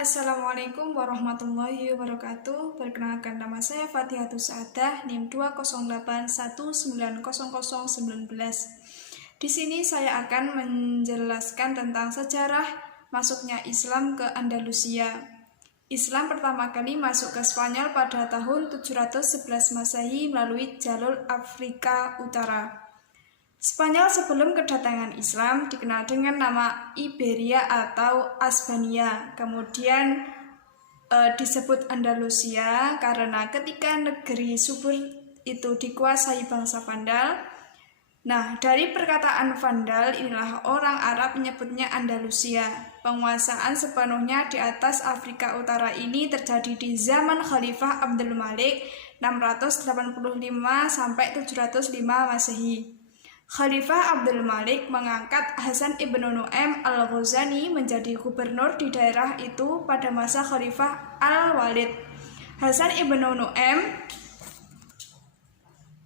Assalamualaikum warahmatullahi wabarakatuh. Perkenalkan, nama saya Fatihatus Saadah, NIM 208190019. Di sini saya akan menjelaskan tentang sejarah masuknya Islam ke Andalusia. Islam pertama kali masuk ke Spanyol pada tahun 711 Masehi melalui jalur Afrika Utara. Spanyol sebelum kedatangan Islam dikenal dengan nama Iberia atau Asbania. Kemudian disebut Andalusia karena ketika negeri subur itu dikuasai bangsa Vandal. Nah, dari perkataan Vandal inilah orang Arab menyebutnya Andalusia. Penguasaan sepenuhnya di atas Afrika Utara ini terjadi di zaman Khalifah Abdul Malik 685 sampai 705 Masehi. Khalifah Abdul Malik mengangkat Hasan ibnu Nu'aim al-Ghazani menjadi gubernur di daerah itu pada masa Khalifah Al-Walid. Hasan ibnu Nu'aim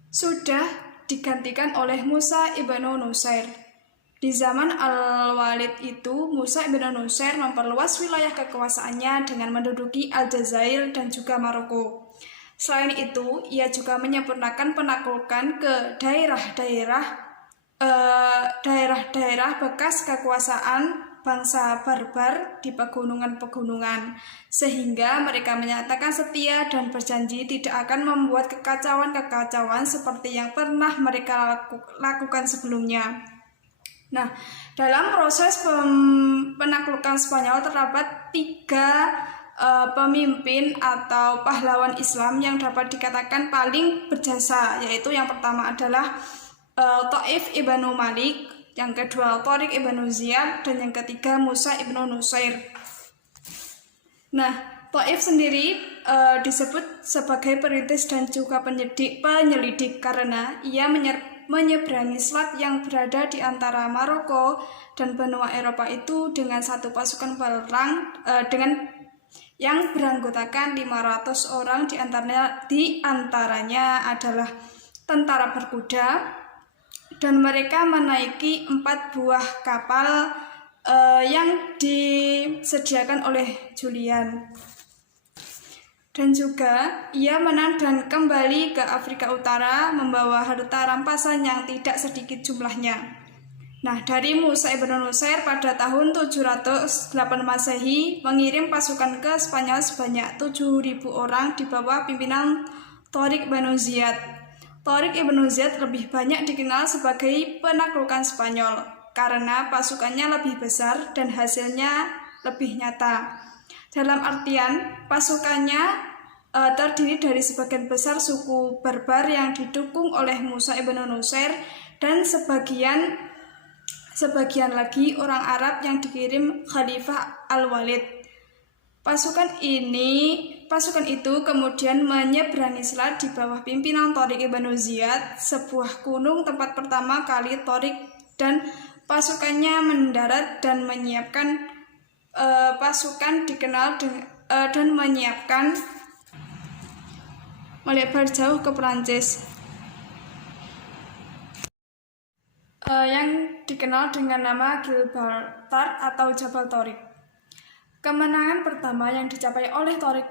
sudah digantikan oleh Musa ibnu Nusair. Di zaman Al-Walid itu, Musa ibnu Nusair memperluas wilayah kekuasaannya dengan menduduki Aljazair dan juga Maroko. Selain itu, ia juga menyempurnakan penaklukan ke daerah-daerah bekas kekuasaan bangsa barbar di pegunungan-pegunungan, sehingga mereka menyatakan setia dan berjanji tidak akan membuat kekacauan-kekacauan seperti yang pernah mereka lakukan sebelumnya. Nah, dalam proses penaklukan Spanyol terdapat tiga pemimpin atau pahlawan Islam yang dapat dikatakan paling berjasa, yaitu yang pertama adalah Taif ibnu Malik, yang kedua Tariq ibnu Ziyad, dan yang ketiga Musa ibnu Nusair. Nah, Taif sendiri disebut sebagai perintis dan juga penyelidik karena ia menyeberangi selat yang berada di antara Maroko dan benua Eropa itu dengan satu pasukan perang yang beranggotakan 500 orang, di antaranya adalah tentara berkuda, dan mereka menaiki 4 buah kapal yang disediakan oleh Julian. Dan juga ia menang dan kembali ke Afrika Utara membawa harta rampasan yang tidak sedikit jumlahnya. Nah, dari Musa ibnu Nusair pada tahun 708 Masehi mengirim pasukan ke Spanyol sebanyak 7.000 orang di bawah pimpinan Tariq ibnu Ziyad. Tariq ibnu Ziyad lebih banyak dikenal sebagai penaklukan Spanyol karena pasukannya lebih besar dan hasilnya lebih nyata. Dalam artian, pasukannya terdiri dari sebagian besar suku barbar yang didukung oleh Musa ibnu Nusair dan sebagian lagi orang Arab yang dikirim Khalifah Al-Walid. Pasukan itu kemudian menyeberangi selat di bawah pimpinan Tariq ibnu Ziyad, sebuah gunung tempat pertama kali Tariq dan pasukannya mendarat dan menyiapkan pasukan dan menyiapkan melebar jauh ke Perancis yang dikenal dengan nama Gibraltar atau Jabal Tariq. Kemenangan pertama yang dicapai oleh Tariq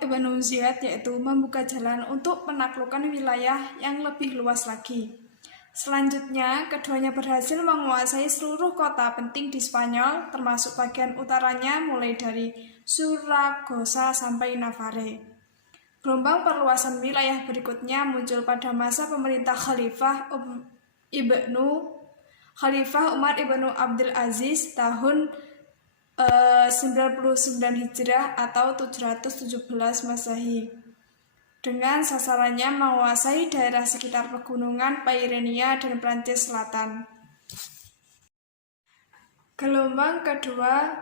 ibnu Ziyad yaitu membuka jalan untuk penaklukan wilayah yang lebih luas lagi. Selanjutnya, keduanya berhasil menguasai seluruh kota penting di Spanyol, termasuk bagian utaranya mulai dari Suragosa sampai Navarre. Gelombang perluasan wilayah berikutnya muncul pada masa pemerintah Khalifah Umar ibnu Abdul Aziz tahun 99 Hijrah atau 717 Masehi, dengan sasarannya menguasai daerah sekitar pegunungan Pyrenees dan Prancis Selatan. Gelombang kedua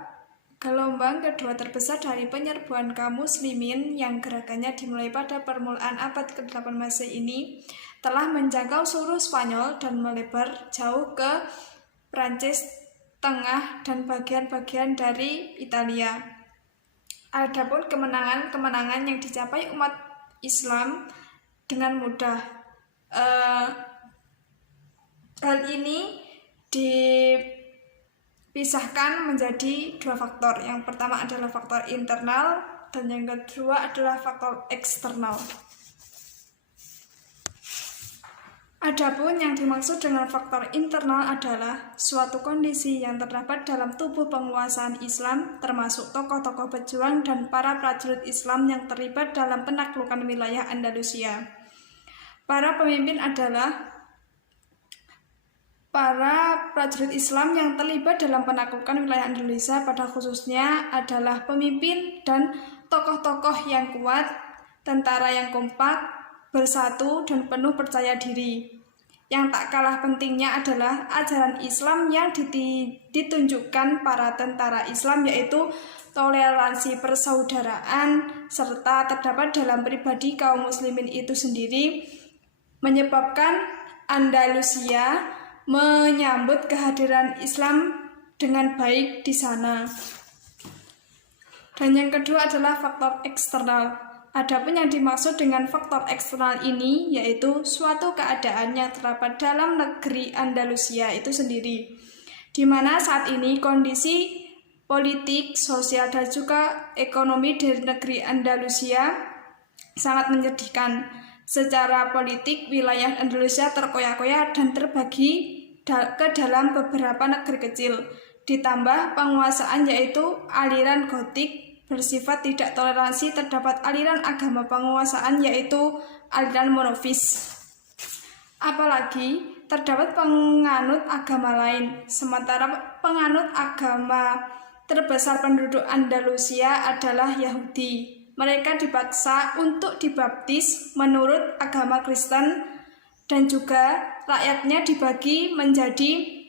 terbesar dari penyerbuan kaum muslimin yang gerakannya dimulai pada permulaan abad ke-8 Masehi ini telah menjangkau seluruh Spanyol dan melebar jauh ke Prancis Tengah dan bagian-bagian dari Italia. Adapun kemenangan yang dicapai umat Islam dengan mudah. Hal ini pisahkan menjadi dua faktor. Yang pertama adalah faktor internal dan yang kedua adalah faktor eksternal. Adapun yang dimaksud dengan faktor internal adalah suatu kondisi yang terdapat dalam tubuh penguasaan Islam, termasuk tokoh-tokoh pejuang dan para prajurit Islam yang terlibat dalam penaklukan wilayah Andalusia. Para pemimpin adalah para prajurit Islam yang terlibat dalam penaklukan wilayah Andalusia, pada khususnya adalah pemimpin dan tokoh-tokoh yang kuat, tentara yang kompak, bersatu dan penuh percaya diri. Yang tak kalah pentingnya adalah ajaran Islam yang ditunjukkan para tentara Islam, yaitu toleransi persaudaraan serta terdapat dalam pribadi kaum muslimin itu sendiri, menyebabkan Andalusia menyambut kehadiran Islam dengan baik di sana. Dan yang kedua adalah faktor eksternal. Adapun yang dimaksud dengan faktor eksternal ini yaitu suatu keadaan yang terdapat dalam negeri Andalusia itu sendiri, di mana saat ini kondisi politik, sosial, dan juga ekonomi dari negeri Andalusia sangat menyedihkan. Secara politik, wilayah Andalusia terkoyak-koyak dan terbagi ke dalam beberapa negeri kecil, ditambah penguasaan yaitu aliran gotik bersifat tidak toleransi, terdapat aliran agama penguasaan yaitu aliran monofis. Apalagi terdapat penganut agama lain, sementara penganut agama terbesar penduduk Andalusia adalah Yahudi. Mereka dipaksa untuk dibaptis menurut agama Kristen dan juga rakyatnya dibagi menjadi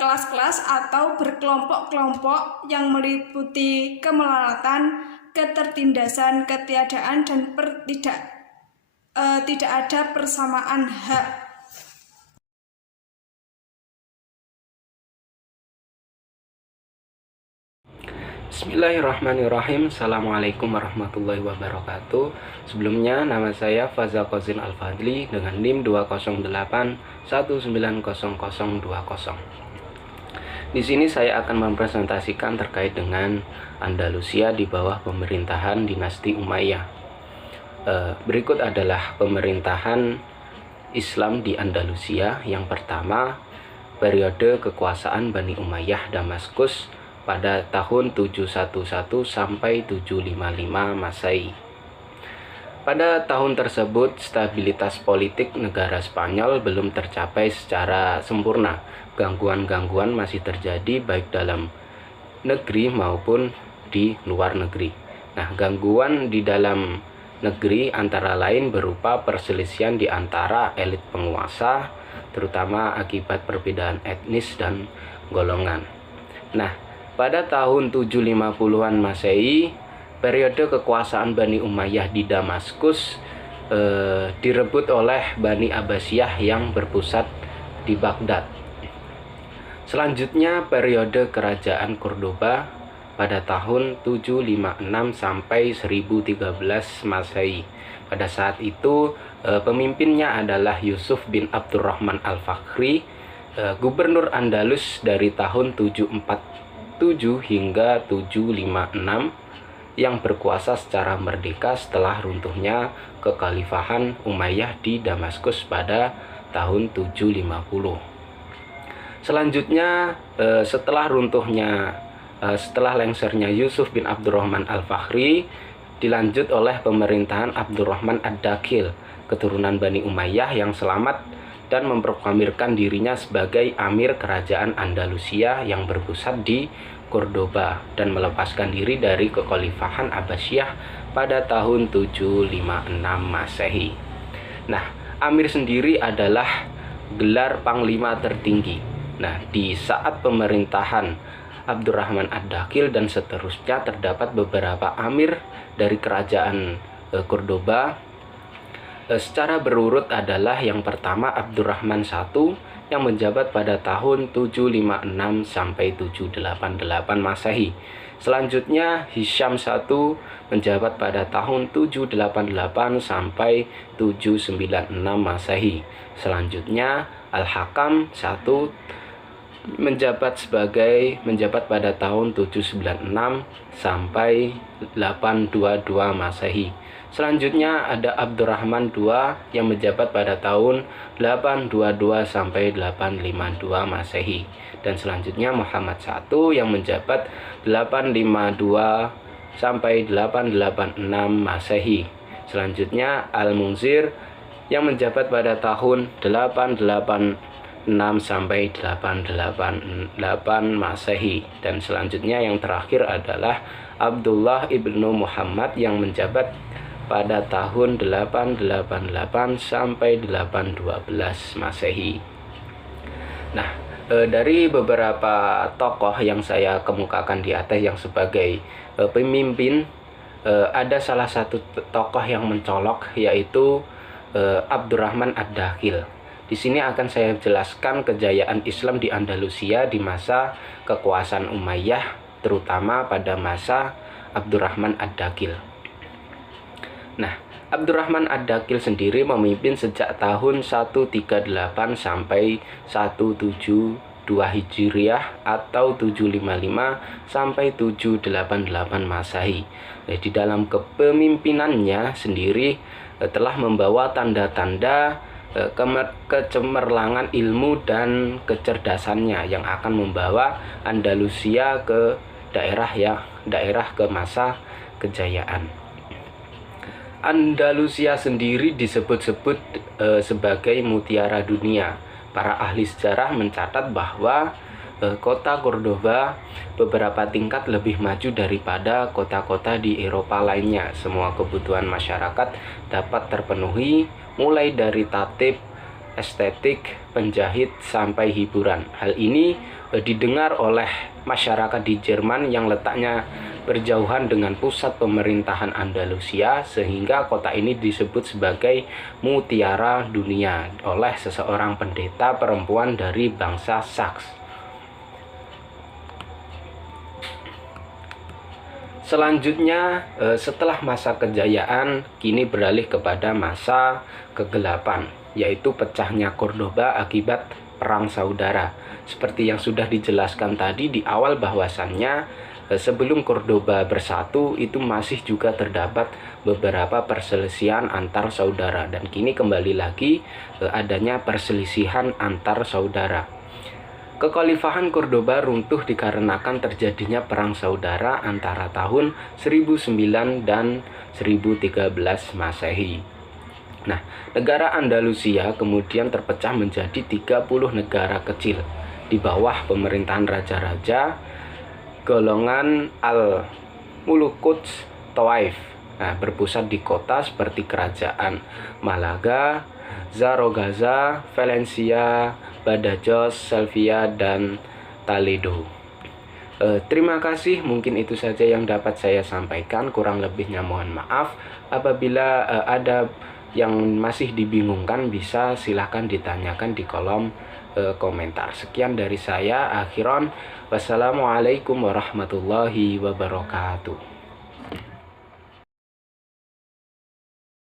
kelas-kelas atau berkelompok-kelompok yang meliputi kemelaratan, ketertindasan, ketiadaan, dan tidak ada persamaan hak. Bismillahirrahmanirrahim. Assalamualaikum warahmatullahi wabarakatuh. Sebelumnya nama saya Fazal Kozin Al-Fadli dengan NIM 208190020. Di sini saya akan mempresentasikan terkait dengan Andalusia di bawah pemerintahan dinasti Umayyah. Berikut adalah pemerintahan Islam di Andalusia. Yang pertama, periode kekuasaan Bani Umayyah Damaskus pada tahun 711 sampai 755 Masehi. Pada tahun tersebut, stabilitas politik negara Spanyol belum tercapai secara sempurna. Gangguan-gangguan masih terjadi baik dalam negeri maupun di luar negeri. Nah, gangguan di dalam negeri antara lain berupa perselisihan di antara elit penguasa, terutama akibat perbedaan etnis dan golongan. Nah, pada tahun 750-an Masehi, periode kekuasaan Bani Umayyah di Damaskus direbut oleh Bani Abbasiyah yang berpusat di Baghdad. Selanjutnya periode kerajaan Cordoba pada tahun 756 sampai 1013 Masehi. Pada saat itu pemimpinnya adalah Yusuf bin Abdurrahman Al-Fakhri, gubernur Andalus dari tahun 747 hingga 756, yang berkuasa secara merdeka setelah runtuhnya kekhalifahan Umayyah di Damaskus pada tahun 750. Selanjutnya setelah lengsernya Yusuf bin Abdurrahman Al-Fakhri, dilanjut oleh pemerintahan Abdurrahman Ad-Dakhil, keturunan Bani Umayyah yang selamat dan memproklamirkan dirinya sebagai Amir Kerajaan Andalusia yang berpusat di Cordoba dan melepaskan diri dari kekhalifahan Abbasiyah pada tahun 756 Masehi. Nah, Amir sendiri adalah gelar panglima tertinggi. Nah, di saat pemerintahan Abdurrahman Ad-Dakhil dan seterusnya terdapat beberapa amir dari kerajaan Cordoba. Secara berurut adalah yang pertama Abdurrahman I yang menjabat pada tahun 756 sampai 788 Masehi. Selanjutnya Hisham I menjabat pada tahun 788 sampai 796 Masehi. Selanjutnya Al-Hakam I menjabat pada tahun 796 sampai 822 Masehi. Selanjutnya ada Abdurrahman II yang menjabat pada tahun 822 sampai 852 Masehi. Dan selanjutnya Muhammad I yang menjabat 852 sampai 886 Masehi. Selanjutnya Al-Munzir yang menjabat pada tahun 886 sampai 888 Masehi. Dan selanjutnya yang terakhir adalah Abdullah ibnu Muhammad yang menjabat pada tahun 888 sampai 812 Masehi. Nah, dari beberapa tokoh yang saya kemukakan di atas yang sebagai pemimpin, ada salah satu tokoh yang mencolok, yaitu Abdurrahman Ad-Dakhil. Di sini akan saya jelaskan kejayaan Islam di Andalusia di masa kekuasaan Umayyah, terutama pada masa Abdurrahman Ad-Dakhil. Nah, Abdurrahman Ad-Dakhil sendiri memimpin sejak tahun 138 sampai 172 Hijriah atau 755 sampai 788 Masehi. Nah, di dalam kepemimpinannya sendiri telah membawa tanda-tanda kecemerlangan ilmu dan kecerdasannya yang akan membawa Andalusia ke daerah ke masa kejayaan. Andalusia sendiri disebut-sebut sebagai mutiara dunia. Para ahli sejarah mencatat bahwa kota Cordoba beberapa tingkat lebih maju daripada kota-kota di Eropa lainnya. Semua kebutuhan masyarakat dapat terpenuhi, mulai dari tatib, estetik, penjahit, sampai hiburan. Hal ini didengar oleh masyarakat di Jerman yang letaknya berjauhan dengan pusat pemerintahan Andalusia, sehingga kota ini disebut sebagai mutiara dunia oleh seseorang pendeta perempuan dari bangsa Sax. Selanjutnya, setelah masa kejayaan, kini beralih kepada masa kegelapan, yaitu pecahnya Cordoba akibat perang saudara. Seperti yang sudah dijelaskan tadi di awal, bahwasannya sebelum Cordoba bersatu itu masih juga terdapat beberapa perselisihan antar saudara, dan kini kembali lagi adanya perselisihan antar saudara. Kekhalifahan Cordoba runtuh dikarenakan terjadinya perang saudara antara tahun 1009 dan 1013 Masehi. Nah, negara Andalusia kemudian terpecah menjadi 30 negara kecil di bawah pemerintahan raja-raja golongan Al-Mulukuts Tawaif. Nah, berpusat di kota seperti kerajaan Malaga, Zaragoza, Valencia, Badajoz, Sevilla, dan Toledo. Terima kasih, mungkin itu saja yang dapat saya sampaikan. Kurang lebihnya mohon maaf. Apabila ada yang masih dibingungkan, bisa silahkan ditanyakan di kolom komentar. Sekian dari saya, akhiron. Wassalamualaikum warahmatullahi wabarakatuh.